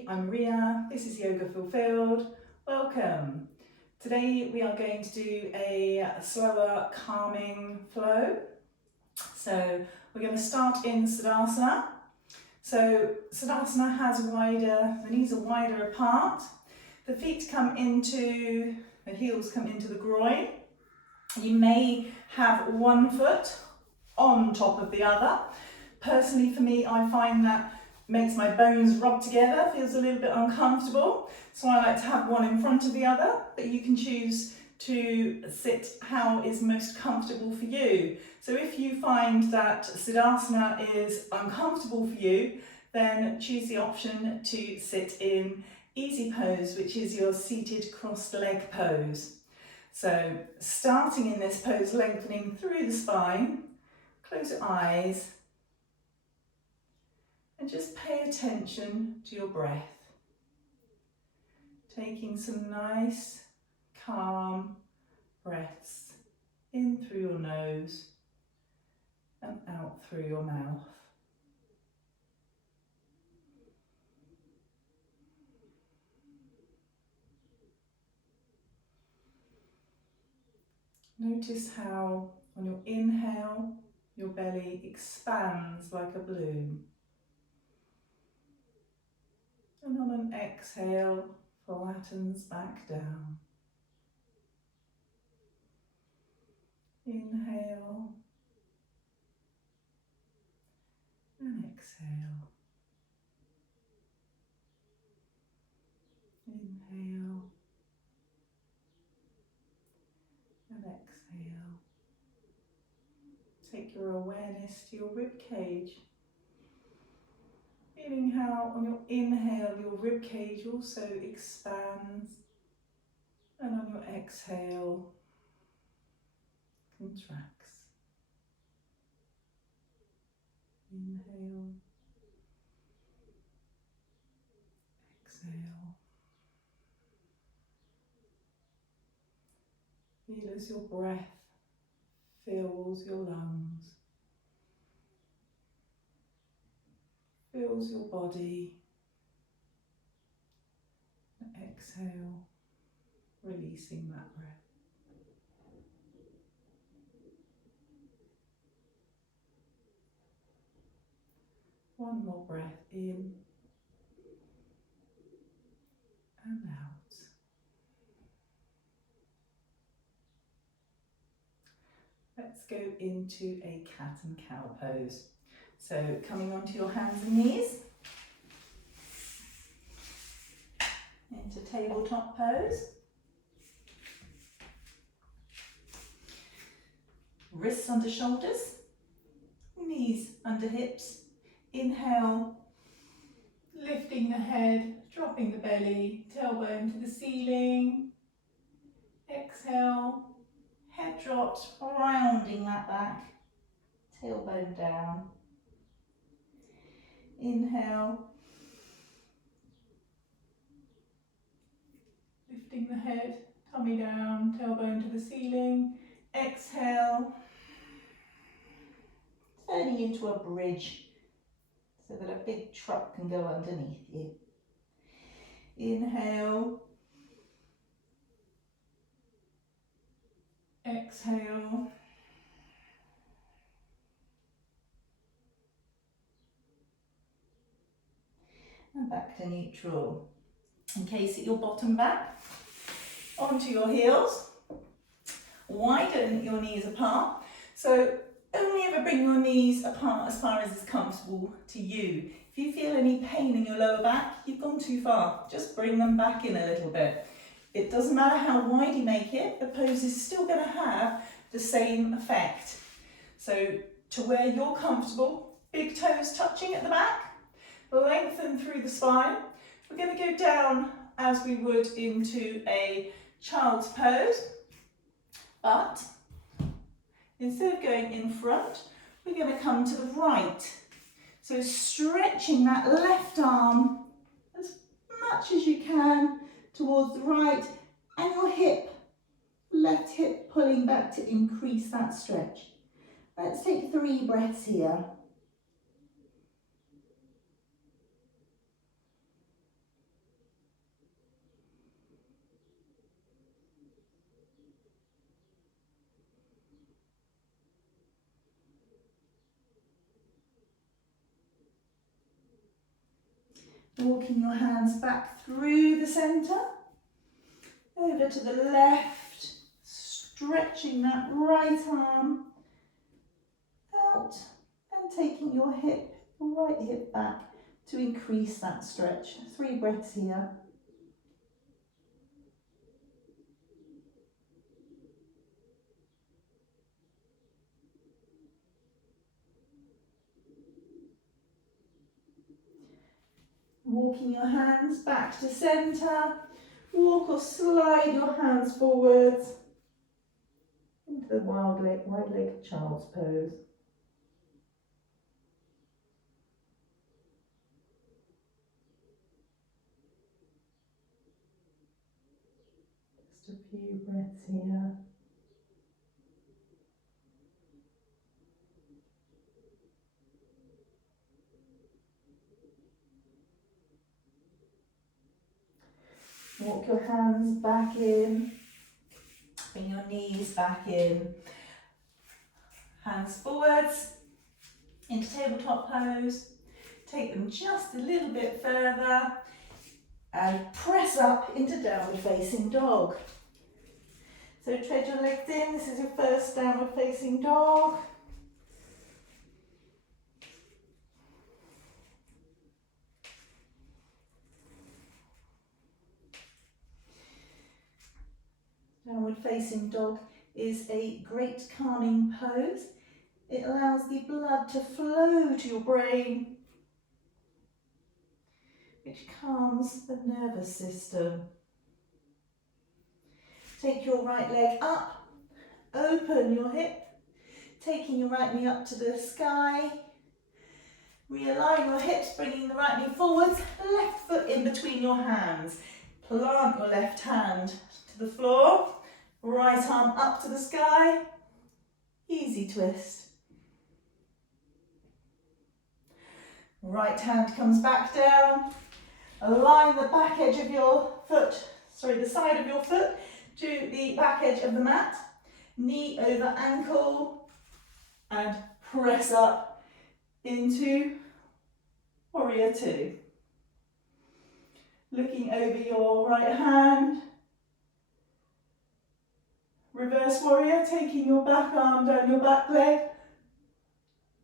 everybody, I'm Ria, this is Yoga Fulfilled, welcome. Today we are going to do a slower calming flow. So we're going to start in Siddhasana. So Siddhasana has the knees are wider apart, the feet come into, the heels come into the groin. You may have one foot on top of the other. Personally for me, I find that makes my bones rub together, feels a little bit uncomfortable. So I like to have one in front of the other, but you can choose to sit how is most comfortable for you. So if you find that Siddhasana is uncomfortable for you, then choose the option to sit in easy pose, which is your seated crossed leg pose. So starting in this pose, lengthening through the spine, close your eyes, and just pay attention to your breath. Taking some nice, calm breaths in through your nose and out through your mouth. Notice how on your inhale, your belly expands like a balloon. And on an exhale, flattens back down. Inhale and exhale. Inhale and exhale. Take your awareness to your rib cage. Feeling how on your inhale your rib cage also expands, and on your exhale contracts. Inhale, exhale. Feel as your breath fills your lungs, fills your body. Exhale, releasing that breath. One more breath in and out. Let's go into a cat and cow pose. So coming onto your hands and knees, into tabletop pose. Wrists under shoulders, knees under hips. Inhale, lifting the head, dropping the belly, tailbone to the ceiling. Exhale, head drops, rounding that back, tailbone down. Inhale, lifting the head, tummy down, tailbone to the ceiling. Exhale, turning into a bridge so that a big truck can go underneath you. Inhale, exhale, and back to neutral. In case at your bottom back, onto your heels, widen your knees apart. So only ever bring your knees apart as far as is comfortable to you. If you feel any pain in your lower back, you've gone too far. Just bring them back in a little bit. It doesn't matter how wide you make it, the pose is still going to have the same effect. So to where you're comfortable, big toes touching at the back, lengthen through the spine. We're going to go down as we would into a child's pose, but instead of going in front, we're going to come to the right. So stretching that left arm as much as you can towards the right, and your hip, left hip pulling back to increase that stretch. Let's take 3 breaths here. Walking your hands back through the centre, over to the left, stretching that right arm out and taking your right hip back to increase that stretch. 3 breaths here. Walking your hands back to centre. Walk or slide your hands forwards into the wide-legged child's pose. Just a few breaths here. Walk your hands back in. Bring your knees back in. Hands forwards into tabletop pose. Take them just a little bit further and press up into downward facing dog. So tread your legs in. This is your first downward facing dog. Downward facing dog is a great calming pose. It allows the blood to flow to your brain, which calms the nervous system. Take your right leg up, open your hip, taking your right knee up to the sky. Realign your hips, bringing the right knee forwards, left foot in between your hands. Plant your left hand to the floor, right arm up to the sky. Easy twist. Right hand comes back down. Align the back edge of your foot, the side of your foot to the back edge of the mat. Knee over ankle and press up into Warrior Two. Looking over your right hand. Reverse Warrior, taking your back arm down your back leg.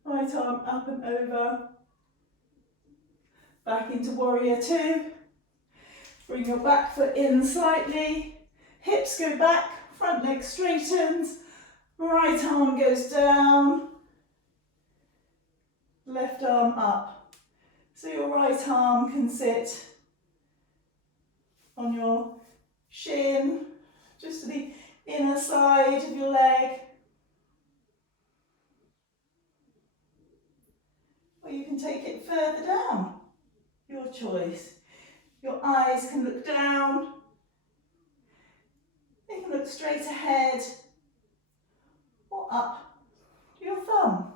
Right arm up and over. Back into Warrior Two. Bring your back foot in slightly. Hips go back, front leg straightens. Right arm goes down. Left arm up. So your right arm can sit on your shin, just to the inner side of your leg. Or you can take it further down. Your choice. Your eyes can look down. They can look straight ahead or up to your thumb.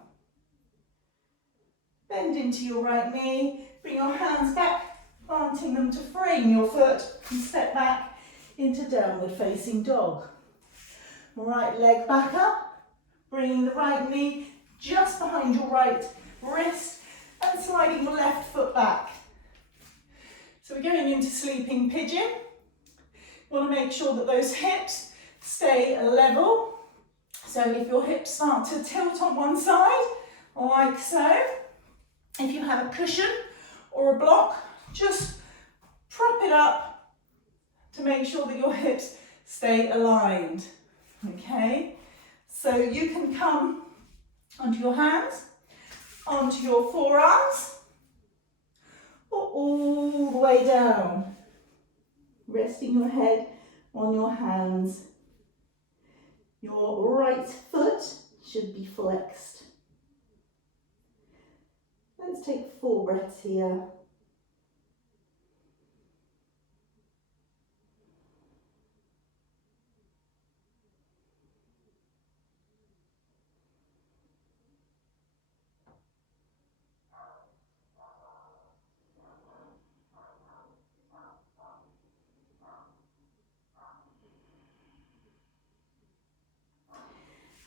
Bend into your right knee. Bring your hands back, planting them to frame your foot, and step back into downward facing dog. Right leg back up, bringing the right knee just behind your right wrist and sliding your left foot back. So we're going into sleeping pigeon. You want to make sure that those hips stay level. So if your hips start to tilt on one side, like so, if you have a cushion or a block, just prop it up to make sure that your hips stay aligned. Okay, so you can come onto your hands, onto your forearms, or all the way down, resting your head on your hands. Your right foot should be flexed. Let's take 4 breaths here.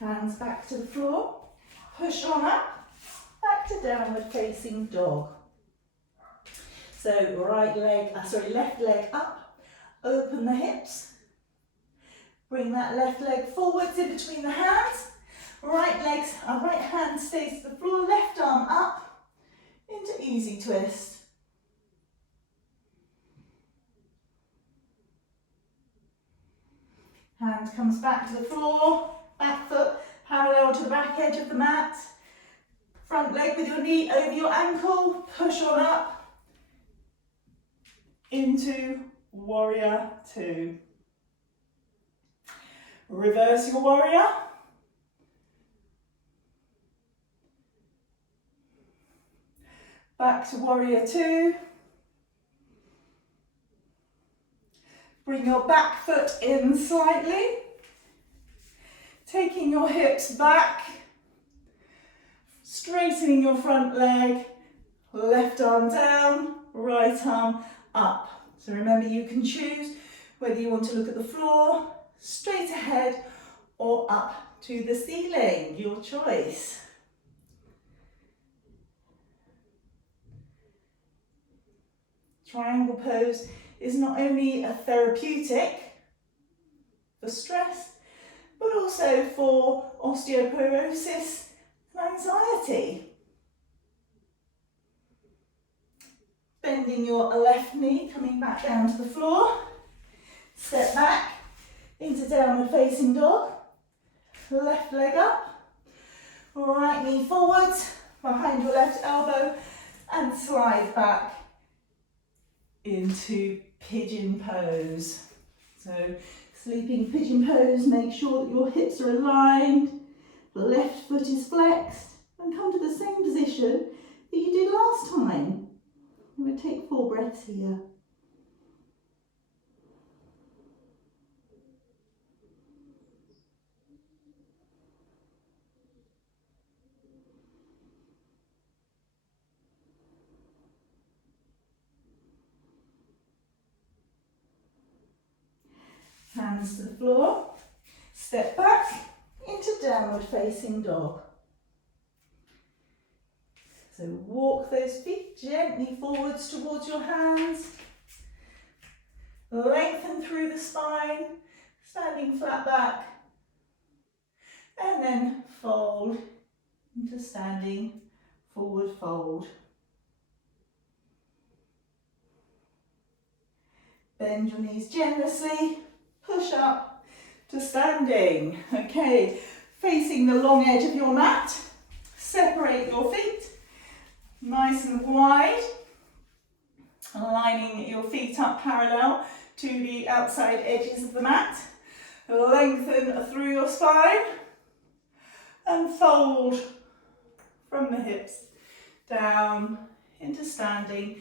Hands back to the floor, push on up, back to downward facing dog. So left leg up, open the hips, bring that left leg forwards in between the hands, right hand stays to the floor, left arm up, into easy twist. Hand comes back to the floor, back foot parallel to the back edge of the mat, front leg with your knee over your ankle, push on up into warrior two. Reverse your warrior. Back to warrior two. Bring your back foot in slightly. Taking your hips back. Straightening your front leg. Left arm down, right arm up. So remember, you can choose whether you want to look at the floor, straight ahead, or up to the ceiling, your choice. Triangle pose is not only a therapeutic for stress, but also for osteoporosis and anxiety. Bending your left knee, coming back down to the floor. Step back into downward facing dog. Left leg up. Right knee forwards, behind your left elbow, and slide back into pigeon pose. So sleeping pigeon pose, make sure that your hips are aligned, the left foot is flexed, and come to the same position that you did last time. I'm going to take 4 breaths here. Hands to the floor, step back into downward facing dog. So walk those feet gently forwards towards your hands, lengthen through the spine, standing flat back, and then fold into standing forward fold. Bend your knees generously. Push up to standing. Okay, facing the long edge of your mat. Separate your feet nice and wide. Lining your feet up parallel to the outside edges of the mat. Lengthen through your spine and fold from the hips down into standing.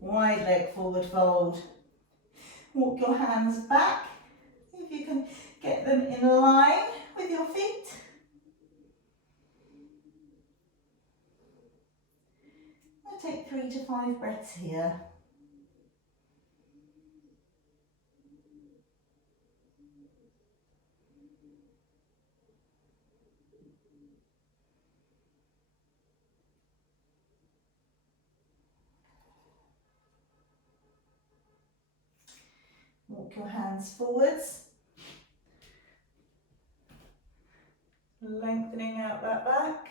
Wide leg forward fold. Walk your hands back. If you can get them in line with your feet. I'll take 3 to 5 breaths here. Walk your hands forwards. Lengthening out that back.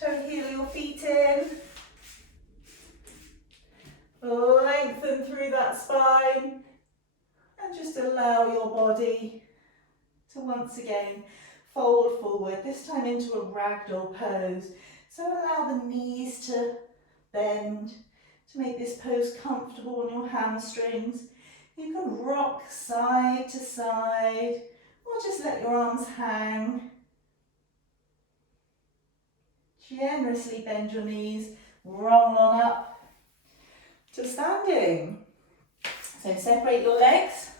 Toe heel your feet in. Lengthen through that spine. And just allow your body to once again fold forward, this time into a ragdoll pose. So allow the knees to bend to make this pose comfortable on your hamstrings. You can rock side to side, or just let your arms hang. Generously bend your knees, roll on up to standing. So separate your legs.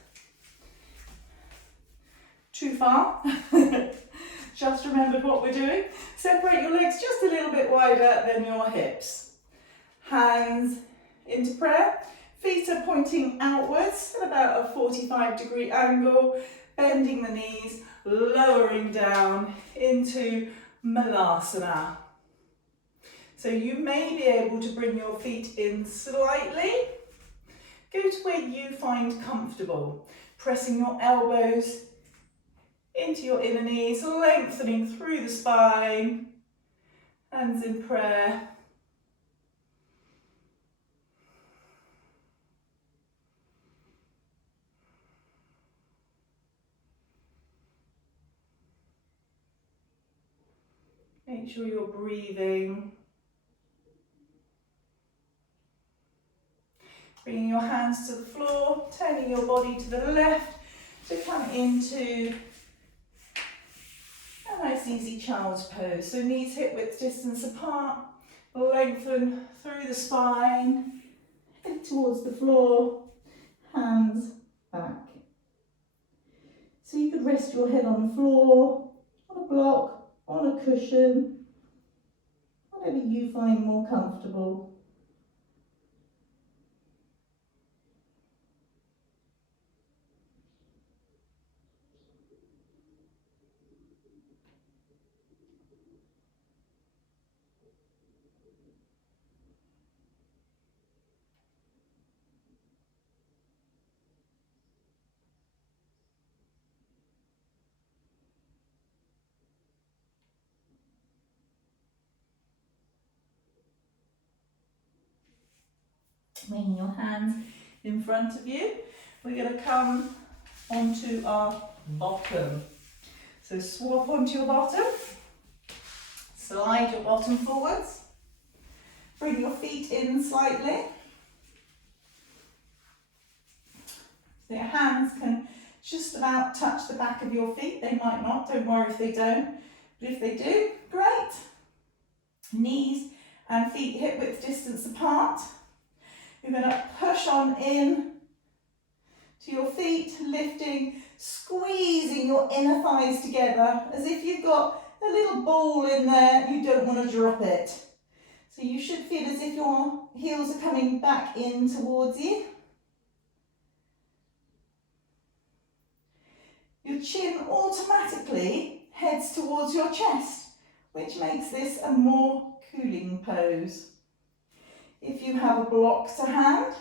Too far. Just remembered what we're doing. Separate your legs just a little bit wider than your hips. Hands into prayer. Feet are pointing outwards at about a 45-degree angle, bending the knees, lowering down into Malasana. So you may be able to bring your feet in slightly. Go to where you find comfortable, pressing your elbows into your inner knees, lengthening through the spine, hands in prayer. Make sure you're breathing. Bringing your hands to the floor, turning your body to the left to come into a nice easy child's pose. So knees hip width distance apart, lengthen through the spine, head towards the floor, hands back. So you could rest your head on the floor, on a block, on a cushion, whatever you find more comfortable. Bringing your hands in front of you, we're going to come onto our bottom. So swap onto your bottom, slide your bottom forwards, bring your feet in slightly. So your hands can just about touch the back of your feet. They might not, don't worry if they don't, but if they do, great. Knees and feet hip width distance apart. You're going to push on in to your feet, lifting, squeezing your inner thighs together as if you've got a little ball in there and you don't want to drop it. So you should feel as if your heels are coming back in towards you. Your chin automatically heads towards your chest, which makes this a more cooling pose. If you have a block to hand,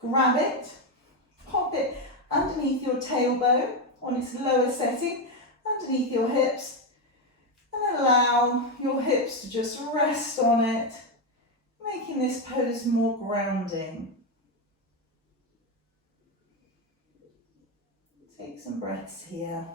grab it, pop it underneath your tailbone on its lower setting, underneath your hips, and allow your hips to just rest on it, making this pose more grounding. Take some breaths here.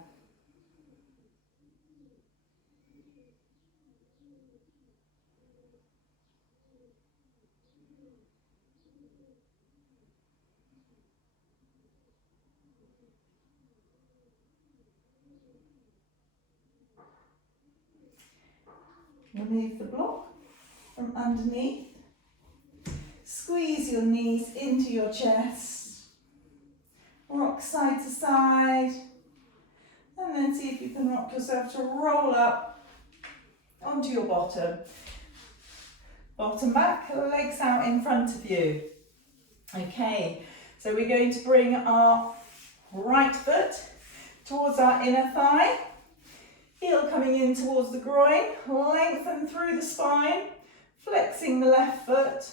Remove the block from underneath. Squeeze your knees into your chest. Rock side to side. And then see if you can rock yourself to roll up onto your bottom. Bottom back, legs out in front of you. Okay, so we're going to bring our right foot towards our inner thigh. Heel coming in towards the groin, lengthen through the spine, flexing the left foot,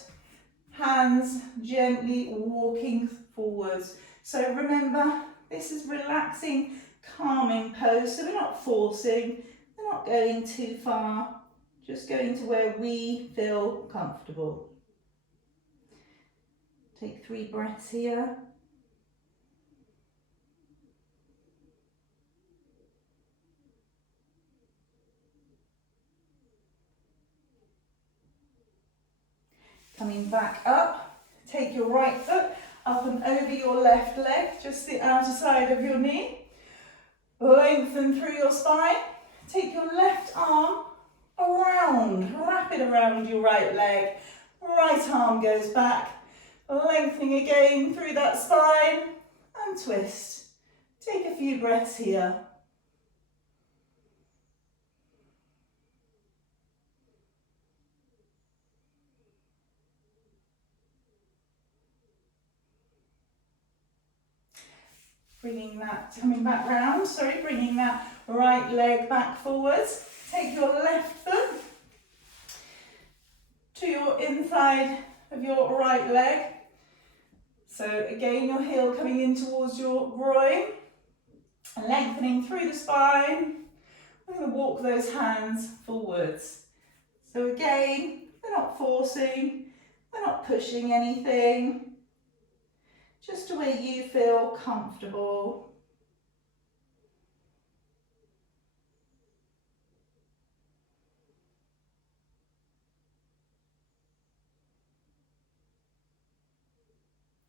hands gently walking forwards. So remember, this is relaxing, calming pose, so we're not forcing, we're not going too far, just going to where we feel comfortable. Take 3 breaths here. Coming back up, take your right foot up and over your left leg, just the outer side of your knee. Lengthen through your spine. Take your left arm around, wrap it around your right leg. Right arm goes back, lengthening again through that spine and twist. Take a few breaths here. Bringing that, coming back round, bringing that right leg back forwards. Take your left foot your inside of your right leg. So again, your heel coming in towards your groin, and lengthening through the spine. We're going to walk those hands forwards. So again, we're not forcing, we're not pushing anything, just to where you feel comfortable.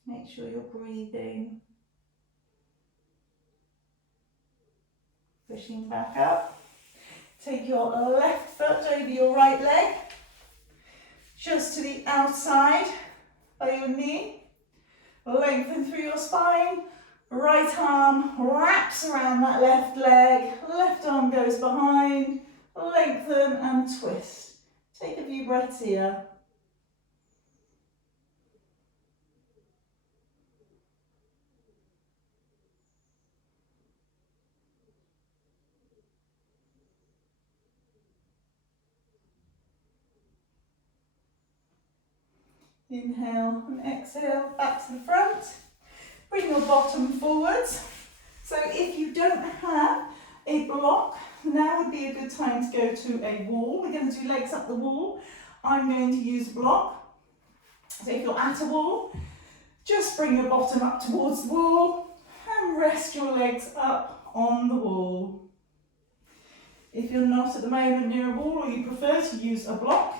Make sure you're breathing. Pushing back up. Take your left foot over your right leg, just to the outside by your knee. Lengthen through your spine. Right arm wraps around that left leg. Left arm goes behind. Lengthen and twist. Take a few breaths here. Inhale and exhale, back to the front. Bring your bottom forwards. So if you don't have a block, now would be a good time to go to a wall. We're going to do legs up the wall. I'm going to use a block. So if you're at a wall, just bring your bottom up towards the wall and rest your legs up on the wall. If you're not at the moment near a wall, or you prefer to use a block,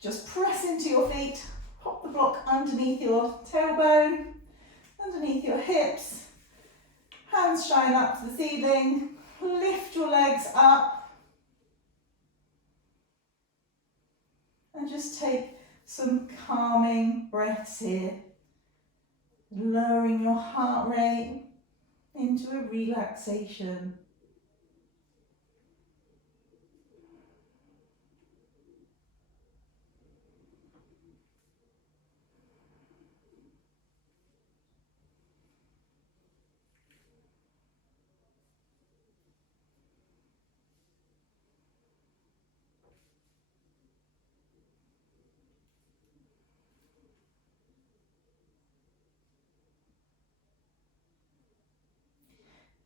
just press into your feet, pop the block underneath your tailbone, underneath your hips, hands shine up to the ceiling, lift your legs up, and just take some calming breaths here, lowering your heart rate into a relaxation.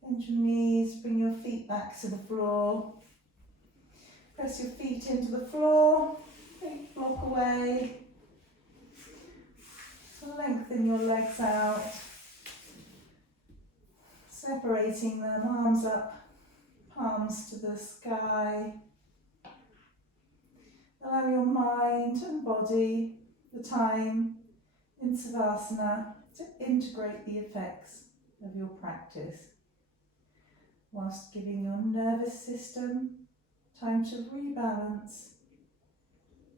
Bend your knees, bring your feet back to the floor. Press your feet into the floor, big block away. So lengthen your legs out, separating them, arms up, palms to the sky. Allow your mind and body the time in Savasana to integrate the effects of your practice, whilst giving your nervous system time to rebalance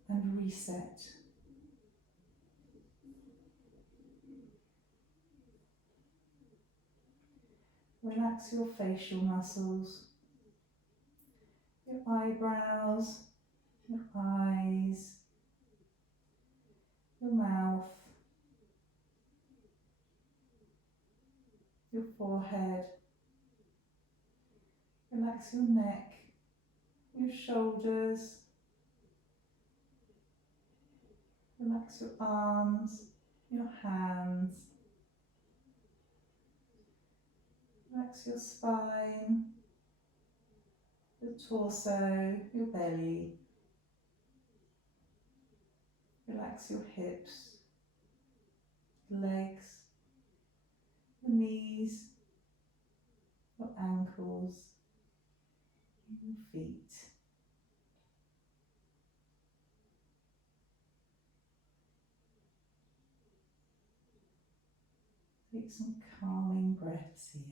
and reset. Relax your facial muscles, your eyebrows, your eyes, your mouth, your forehead. Relax your neck, your shoulders. Relax your arms, your hands. Relax your spine, your torso, your belly. Relax your hips, legs, your knees, your ankles, your feet. Take some calming breaths here.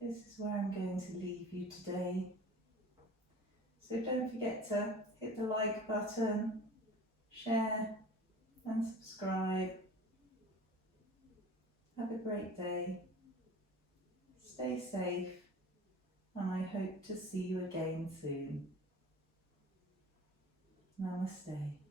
This is where I'm going to leave you today. So don't forget to hit the like button, share and subscribe. great day, stay safe, and I hope to see you again soon. Namaste.